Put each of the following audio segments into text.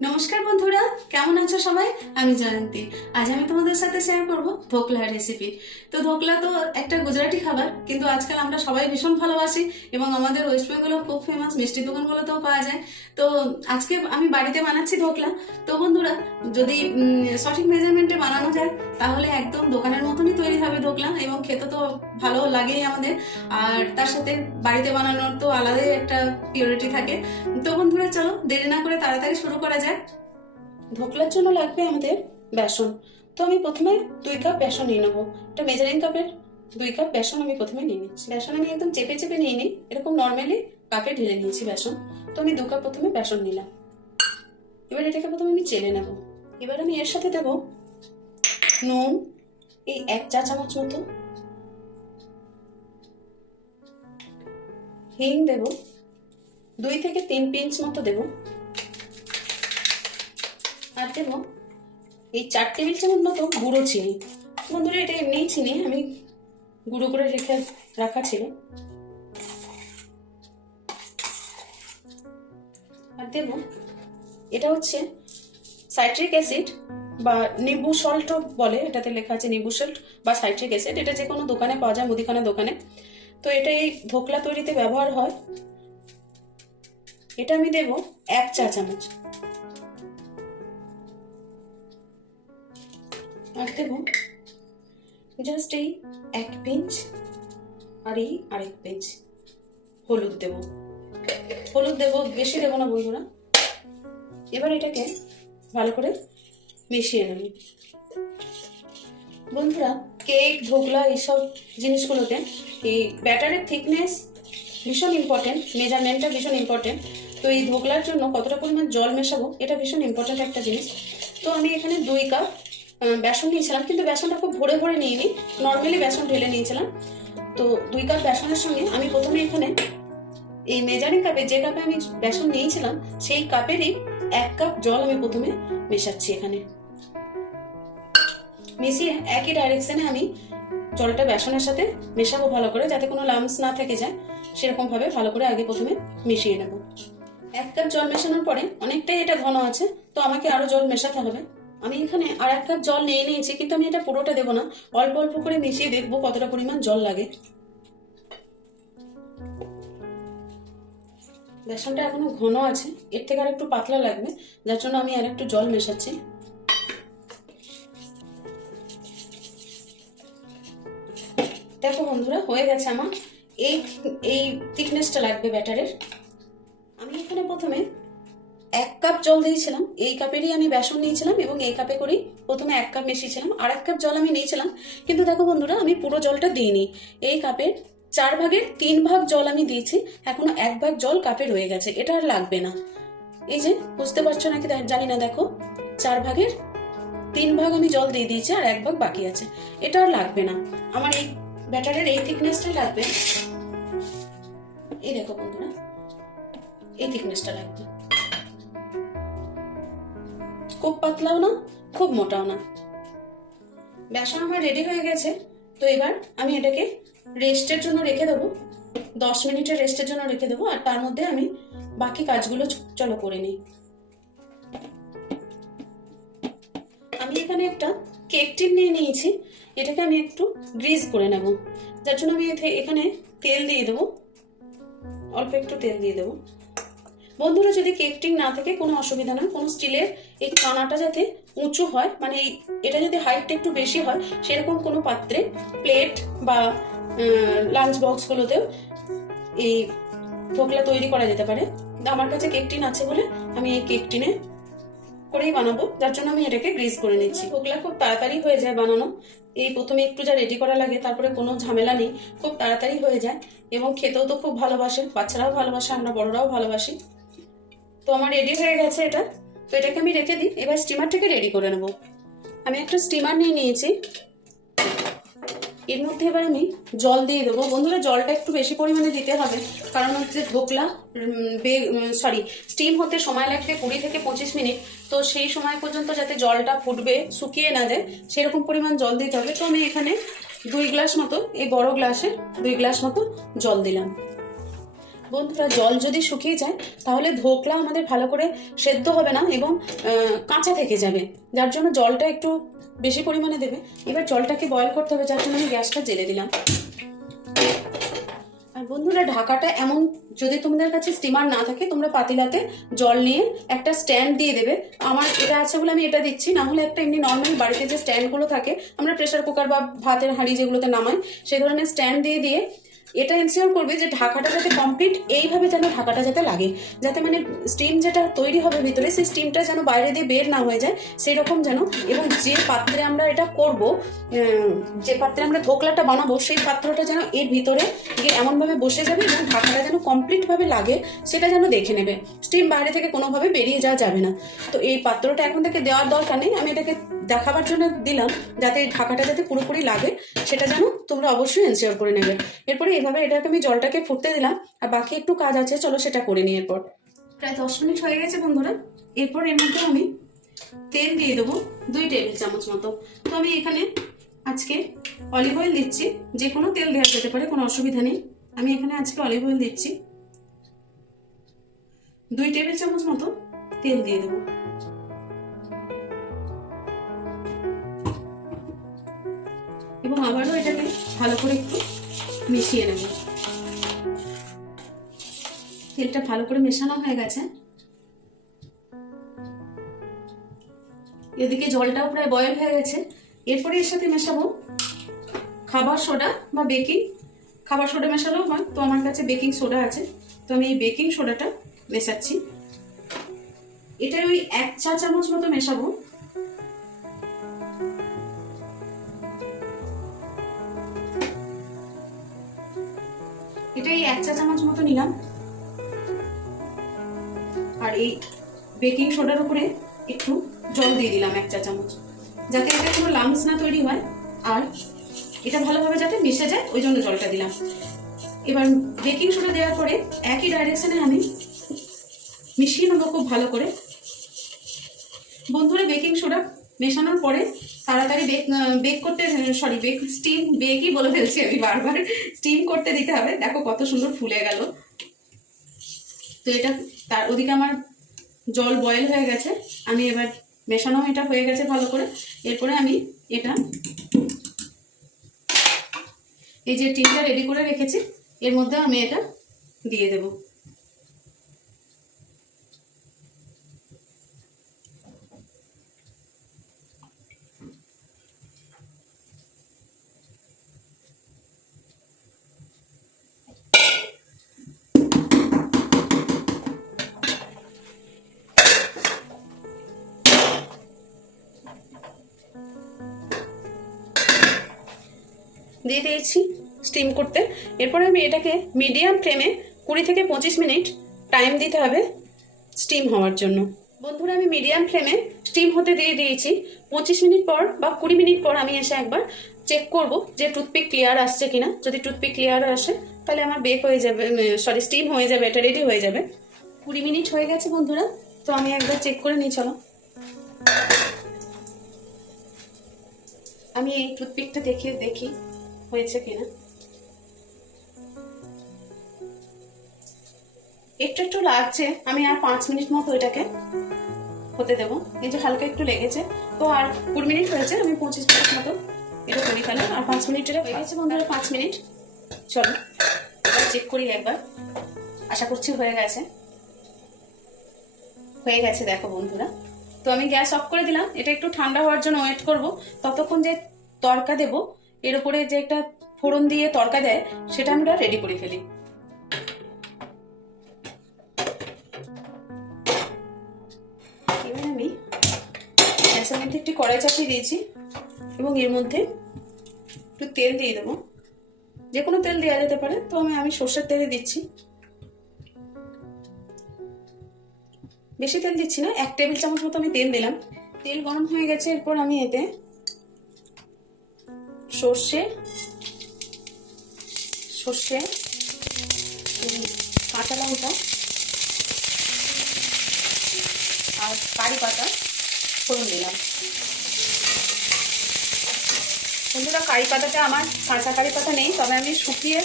নমস্কার বন্ধুরা, কেমন আছো সবাই? আমি জয়ন্তী। আজ আমি তোমাদের সাথে শেয়ার করব ধোকলা রেসিপি। তো ধোকলা তো একটা গুজরাটি খাবার, কিন্তু আজকাল আমরা সবাই ভীষণ ভালোবাসি এবং আমাদের ওয়েস্ট বেঙ্গলও খুব ফেমাস, মিষ্টি দোকানগুলোতেও পাওয়া যায়। তো আজকে আমি বাড়িতে বানাচ্ছি ধোকলা। তো বন্ধুরা, যদি সঠিক মেজারমেন্টে বানানো যায় তাহলে একদম দোকানের মতনই তৈরি হবে ধোকলা, এবং খেতে তো ভালো লাগেই আমাদের। আর তার সাথে বাড়িতে বানানোর তো আলাদাই একটা পিওরিটি থাকে। তো বন্ধুরা, চলো দেরি না করে তাড়াতাড়ি শুরু করা যাক। ধোকলার জন্য লাগবে আমাদের বেসন। তো আমি প্রথমে 2 কাপ বেসন নিয়ে নেবো। এটা মেজারিং কাপের 2 কাপ বেসন আমি প্রথমে নিয়ে নিচ্ছি। বেসন আমি একদম চেপে চেপে নিয়ে নিই, এরকম নর্মালি কাপে ঢেলে নিয়েছি বেসন। তো আমি 2 কাপ প্রথমে বেসন নিলাম। এবার এটাকে প্রথমে আমি চেলে নেব। এবার আমি এর সাথে দেব নুন, এই 1 চা চামচ মতো, হিং দেব 2 থেকে 3 পিঞ্চ মতো দেব, আর দেব এই 4 টেবিল চামচ মতো গুঁড়ো চিনি। বন্ধুরা, এটা এমনিই চিনি, আমি গুঁড়ো করে রেখে রাখা ছিল। আর দেব, এটা হচ্ছে সাইট্রিক অ্যাসিড বা নিম্বু সল্ট বলে, এটাতে লেখা আছে নিম্বু সল্ট বা সাইট্রিক অ্যাসিড। এটা যে কোনো দোকানে পাওয়া যায়, মুদিখানা দোকানে। তো এটা এই ধোকলা তৈরিতে ব্যবহার হয়। এটা আমি দেব 1 চা চামচ। আর দেব জাস্ট এই 1 পিঞ্চ, আর এই আরেক পিঞ্চ হলুদ দেব। হলুদ দেব, বেশি দেব না বন্ধুরা। এবার এটাকে ভালো করে মিশিয়ে নেব। বন্ধুরা, কেক, ধোকলা এইসব জিনিসগুলোতে এই ব্যাটারের থিকনেস ভীষণ ইম্পর্টেন্ট, মেজারমেন্টটা ভীষণ ইম্পর্টেন্ট। তো এই ধোকলার জন্য কতটা পরিমাণ জল মেশাবো এটা ভীষণ ইম্পর্টেন্ট একটা জিনিস। তো আমি এখানে 2 কাপ বেসন নিয়েছিলাম, কিন্তু বেসনটা খুব ভরে ভরে নিয়ে নিই, নর্মালি বেসন ঢেলে নিয়েছিলাম। তো 2 কাপ বেসনের সঙ্গে আমি প্রথমে এখানে এই মেজারিং কাপে, যে কাপে আমি বেসন নিয়েছিলাম সেই কাপেরই 1 কাপ জল আমি প্রথমে মেশাচ্ছি এখানে। মিশিয়ে একই ডাইরেকশনে আমি জলটা বেসনের সাথে মেশাবো ভালো করে, যাতে কোনো লাম্পস না থেকে যায়। সেরকম ভাবে ভালো করে আগে প্রথমে মিশিয়ে নেব। 1 কাপ জল মেশানোর পরে অনেকটাই এটা ঘন আছে, তো আমাকে আরো জল মেশাতে হবে। আমি এখানে আর 1 কাপ জল নিয়ে নিয়েছি, কিন্তু আমি এটা পুরোটা দেবো না, অল্প অল্প করে মিশিয়ে দেখবো কতটা পরিমাণ জল লাগে। বেসনটা এখনো ঘন আছে, এর থেকে আর একটু পাতলা লাগবে, যার জন্য আমি আর একটু জল মেশাচ্ছি। দেখো বন্ধুরা, হয়ে গেছে আমার। এই এই থিকনেসটা লাগবে ব্যাটারের। আমি এখানে প্রথমে 1 কাপ জল দিয়েছিলাম, এই কাপেরই আমি বেসন নিয়েছিলাম, এবং এই কাপে করেই প্রথমে 1 কাপ মিশিয়েছিলাম, আর 1 কাপ জল আমি নিয়েছিলাম। কিন্তু দেখো বন্ধুরা, আমি পুরো জলটা দিইনি, এই কাপের 4 ভাগের 3 ভাগ জল আমি দিয়েছি, এখনো 1 ভাগ জল কাপে রয়ে গেছে, এটা আর লাগবে না। এই যে, বুঝতে পারছো নাকি জানি না, দেখো 4 ভাগের 3 ভাগ আমি জল দিয়ে দিয়েছি, আর 1 ভাগ বাকি আছে, এটা আর লাগবে না। আমার এই ব্যাটারের এই থিকনেসটাই লাগবে। এই দেখো বন্ধুরা, এই থিকনেসটা লাগবে, খুব পাতলাও না, খুব মোটাও না। বেসন আমার রেডি হয়ে গেছে। তো এবার আমি এটাকে রেস্টের জন্য রেখে দেবো, 10 মিনিটের রেস্টের জন্য রেখে দেবো, আর তার মধ্যে আমি বাকি কাজগুলো চলো করে নিই। আমি এখানে একটা কেক টিন নিয়ে নিয়েছি, এটাকে আমি একটু গ্রিজ করে নেব, যার জন্য আমি এখানে তেল দিয়ে দেবো, অল্প একটু তেল দিয়ে দেবো। বন্ধুরা, যদি কেক টিন না থাকে কোনো অসুবিধা নয়, কোনো স্টিলের এই কানাটা যাতে উঁচু হয়, মানে এটা যদি হাইটটা একটু বেশি হয়, সেরকম কোনো পাত্রে, প্লেট বা লাঞ্চ বক্সগুলোতেও এই ধোকলা তৈরি করা যেতে পারে। আমার কাছে কেক টিন আছে বলে আমি এই কেক টিনে করেই বানাবো, যার জন্য আমি এটাকে গ্রিজ করে নিচ্ছি। ধোকলা খুব তাড়াতাড়ি হয়ে যায় বানানো, এই প্রথমে একটু যা রেডি করা লাগে, তারপরে কোনো ঝামেলা নেই, খুব তাড়াতাড়ি হয়ে যায়, এবং খেতেও তো খুব ভালোবাসে, বাচ্চারাও ভালোবাসে, আমরা বড়রাও ভালোবাসি। তো আমার রেডি হয়ে গেছে এটা। তো এটাকে আমি রেখে দিই, এবার স্টিমারটাকে রেডি করে নেব। আমি একটা স্টিমার নিয়ে নিয়েছি, এর মধ্যে এবার আমি জল দিয়ে দেবো। বন্ধুরা, জলটা একটু বেশি পরিমাণে দিতে হবে, কারণ হচ্ছে ধোকলা স্টিম হতে সময় লাগবে 20 থেকে 25 মিনিট। তো সেই সময় পর্যন্ত যাতে জলটা ফুটবে, শুকিয়ে না দেয়, সেরকম পরিমাণ জল দিতে হবে। তো আমি এখানে 2 গ্লাস মতো, এই বড় গ্লাসে 2 গ্লাস মতো জল দিলাম। বন্ধুরা, জল যদি শুকিয়ে যায় তাহলে ধোকলা আমাদের ভালো করে সেদ্ধ হবে না এবং কাঁচা থেকে যাবে, যার জন্য জলটা একটু বেশি পরিমাণে দেবে। এবার জলটাকে বয়েল করতে হবে, যার জন্য আমি গ্যাসটা জ্বেলে দিলাম। আর বন্ধুরা, ঢাকাটা এমন, যদি তোমাদের কাছে স্টিমার না থাকে তোমরা পাতিলাতে জল নিয়ে একটা স্ট্যান্ড দিয়ে দেবে। আমার এটা আছে বলে আমি এটা দিচ্ছি, না হলে একটা এমনি নর্মালি বাড়িতে যে স্ট্যান্ডগুলো থাকে, আমরা প্রেসার কুকার বা ভাতের হাঁড়ি যেগুলোতে নামাই, সেই ধরনের স্ট্যান্ড দিয়ে এটা এনশিওর করবে যে ঢাকাটা যাতে কমপ্লিট এইভাবে যেন ঢাকাটা যাতে লাগে, যাতে মানে স্টিম যেটা তৈরি হবে ভিতরে সেই স্টিমটা যেন বাইরে দিয়ে বের না হয়ে যায়, সেই রকম যেন। এবং যে পাত্রে আমরা এটা করব, যে পাত্রে আমরা ধোকলাটা বানাবো, সেই পাত্রটা যেন এর ভিতরে গিয়ে এমনভাবে বসে যাবে এবং ঢাকাটা যেন কমপ্লিটভাবে লাগে, সেটা যেন দেখে নেবে। স্টিম বাইরে থেকে কোনোভাবে বেরিয়ে যাওয়া যাবে না। তো এই পাত্রটা এখন থেকে দেওয়ার দরকার নেই, আমি এটাকে দেখাবার জন্য দিলাম যাতে ঢাকাটা যাতে পুরোপুরি লাগে, সেটা যেন তোমরা অবশ্যই এনশিওর করে নেবে। এরপরে এইভাবে এটাকে আমি জলটাকে ফুটতে দিলাম, আর বাকি একটু কাজ আছে, চলো সেটা করে নিই। এরপর প্রায় 10 মিনিট হয়ে গেছে বন্ধুরা। এরপর এর মধ্যে আমি তেল দিয়ে দেবো 2 টেবিল চামচ মতো। তো আমি এখানে আজকে অলিভ অয়েল দিচ্ছি, যে কোনো তেল দেওয়া যেতে পারে, কোনো অসুবিধা নেই। আমি এখানে আজকে অলিভ অয়েল দিচ্ছি, 2 টেবিল চামচ মতো তেল দিয়ে দেবো। এবং আবারও এটাকে ভালো করে একটু মিশিয়ে নেব। তেলটা ভালো করে মেশানো হয়ে গেছে, এদিকে জলটাও প্রায় বয়েল হয়ে গেছে। এরপরে এর সাথে মেশাবো খাবার সোডা বা বেকিং। খাবার সোডা মেশালেও হয়, তো আমার কাছে বেকিং সোডা আছে, তো আমি এই বেকিং সোডাটা মেশাচ্ছি। এটা ওই 1 চা চামচ মতো মেশাবো। এটা এই 1 চা চামচ মতো নিলাম। আর এই বেকিং সোডার উপরে একটু জল দিয়ে দিলাম 1 চা চামচ, যাতে এটা কোনো লাম্পস না তৈরি হয় আর এটা ভালোভাবে যাতে মিশে যায়, ওই জন্য জলটা দিলাম। এবার বেকিং সোডা দেওয়ার পরে একই ডাইরেকশনে আমি মিশিয়ে নেবো খুব ভালো করে। বন্ধুরা, বেকিং সোডা মেশানোর পরে তাড়াতাড়ি বেক করতে, বেকই বলে ফেলছি আমি বারবার, স্টিম করতে দিতে হবে। দেখো কত সুন্দর ফুলে গেল। তো এটা তার ওদিকে আমার জল বয়েল হয়ে গেছে, আমি এবার মেশানো এটা হয়ে গেছে ভালো করে। এরপরে আমি এটা এই যে টিনটা রেডি করে রেখেছি, এর মধ্যে আমি এটা দিয়ে দেব। দিয়ে দিয়েছি স্টিম করতে। এরপরে আমি এটাকে মিডিয়াম ফ্লেমে 20 থেকে 25 মিনিট টাইম দিতে হবে স্টিম হওয়ার জন্য। বন্ধুরা, আমি মিডিয়াম ফ্লেমে স্টিম হতে দিয়ে দিয়েছি। 25 মিনিট পর বা 20 মিনিট পর আমি এসে একবার চেক করব যে টুথপিক ক্লিয়ার আসছে কিনা। যদি টুথপিক ক্লিয়ার আসে তাহলে আমার বেক হয়ে যাবে, স্টিম হয়ে যাবে, এটা রেডি হয়ে যাবে। 20 মিনিট হয়ে গেছে বন্ধুরা, তো আমি একবার চেক করে নিই। চলো আমি এই টুথপিকটা দেখি হয়েছে কিনা। একটু লাগছে, আমি আর 5 মিনিট মতো এটাকে হতে দেবো। এই যে হালকা একটু লেগেছে, তো আর 20 মিনিট হয়েছে, আমি 25 মিনিট মতো এটা করে ফেলাম। আর 5 মিনিট এটা হয়ে গেছে বন্ধুরা, 5 মিনিট। চলো এবার চেক করি একবার, আশা করছি হয়ে গেছে। দেখো বন্ধুরা, তো আমি গ্যাস অফ করে দিলাম। এটা একটু ঠান্ডা হওয়ার জন্য ওয়েট করব। ততক্ষণ যে তড়কা দেব, এর উপরে যে একটা ফোড়ন দিয়ে তড়কা দেয়, সেটা আমরা রেডি করে ফেলি। এবার আমি গ্যাসের মধ্যে একটি কড়াই চাপিয়ে দিয়েছি এবং এর মধ্যে একটু তেল দিয়ে দেবো। যে কোনো তেল দেওয়া যেতে পারে, তো আমি সর্ষের তেলে দিচ্ছি। বেশি তেল দিচ্ছি না, 1 টেবিল চামচ মতো আমি তেল দিলাম। তেল গরম হয়ে গেছে, এরপর আমি এতে সর্ষে, কাঁচা লঙ্কা আর কারি পাতা ফোড়ন দিলাম। বন্ধুরা, কারি পাতাটা আমার কাঁচা কারি পাতা নেই, তবে আমি শুকিয়ে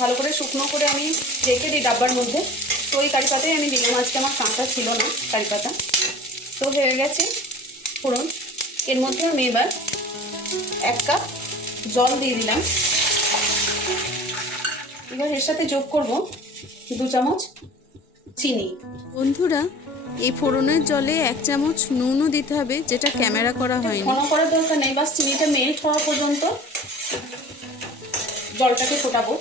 ভালো করে শুকনো করে আমি রেখে দিই ডাব্বার মধ্যে। তো ওই কারি পাতাই আমি দিলাম, আজকে আমার কাঁচা ছিল না কারি পাতা। তো হয়ে গেছে ফোড়ন। এর মধ্যে আমি এবার 1 কাপ জল দিয়ে দিলাম। এবার এর সাথে যোগ করব 2 চামচ চিনি। বন্ধুরা, এই ফোড়নের জলে 1 চামচ নুনও দিতে হবে, যেটা ক্যামেরা করা হয়নি। ঘন করার দরকার নেই, বাস চিনিটা মেল্ট হওয়া পর্যন্ত জলটাকে ফোটাবো।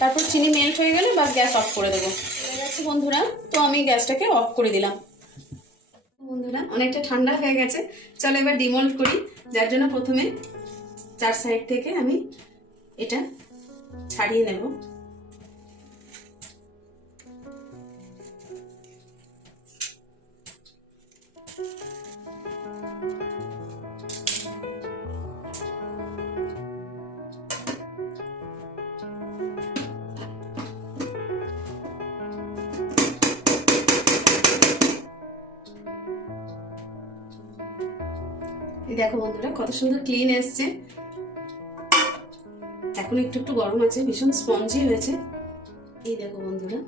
তারপর চিনি মেল্ট হয়ে গেলে বাস গ্যাস অফ করে দেবো। হয়ে গেছে বন্ধুরা, তো আমি গ্যাসটাকে অফ করে দিলাম। বন্ধুরা অনেকটা ঠান্ডা হয়ে গেছে, চলো এবার ডিমোল্ড করি। যার জন্য প্রথমে 4 সাইড থেকে আমি এটা ছাড়িয়ে নেব। দেখো বন্ধুরা কত সুন্দর ক্লিন এসছে। এখন একটু একটু গরম আছে, ভীষণ স্পঞ্জি হয়েছে। এই দেখো বন্ধুরা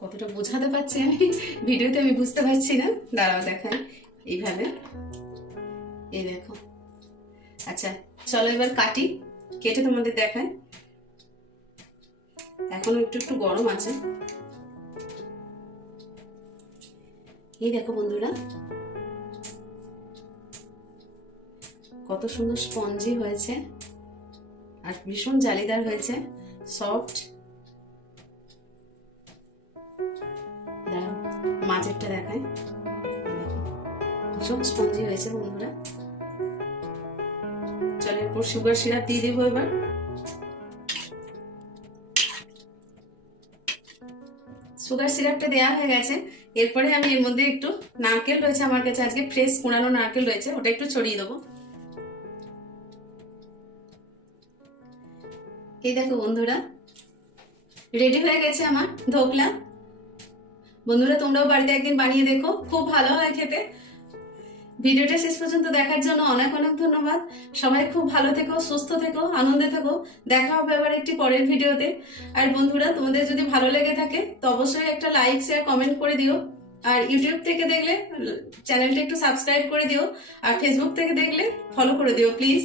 কতটা বোঝাতে পারছি আমি ভিডিওতে, আমি বুঝতে পারছি না, দাঁড়াও দেখাই এইভাবে। এই দেখো। আচ্ছা চলো এবার কাটি, কেটে তোমাদের দেখায়। এখনো একটু একটু গরম আছে। এই দেখো বন্ধুরা কত সুন্দর স্পঞ্জি হয়েছে আর ভীষণ জালিদার হয়েছে, সফট। মাঝেরটা দেখায়, ভীষণ স্পঞ্জি হয়েছে বন্ধুরা। চলো এরপর সুগার সিরাপ দিয়ে দেবো এবার। সুগার সিরাপটা দেওয়া হয়ে গেছে। এরপরে আমি এর মধ্যে একটু নারকেল রয়েছে আমার কাছে, আজকে ফ্রেশ কোড়ানো নারকেল রয়েছে, ওটা একটু ছড়িয়ে দেবো। এই দেখো বন্ধুরা রেডি হয়ে গেছে আমার ধোকলা। বন্ধুরা তোমরাও বাড়িতে একদিন বানিয়ে দেখো, খুব ভালো হয় খেতে। ভিডিওটা শেষ পর্যন্ত দেখার জন্য অনেক অনেক ধন্যবাদ। সবাই খুব ভালো থেকো, সুস্থ থেকো, আনন্দে থেকো। দেখা হবে আবার একটি পরের ভিডিওতে। আর বন্ধুরা তোমাদের যদি ভালো লেগে থাকে তো অবশ্যই একটা লাইক শেয়ার কমেন্ট করে দিও। আর ইউটিউব থেকে দেখলে চ্যানেলটা একটু সাবস্ক্রাইব করে দিও। আর ফেসবুক থেকে দেখলে ফলো করে দিও প্লিজ।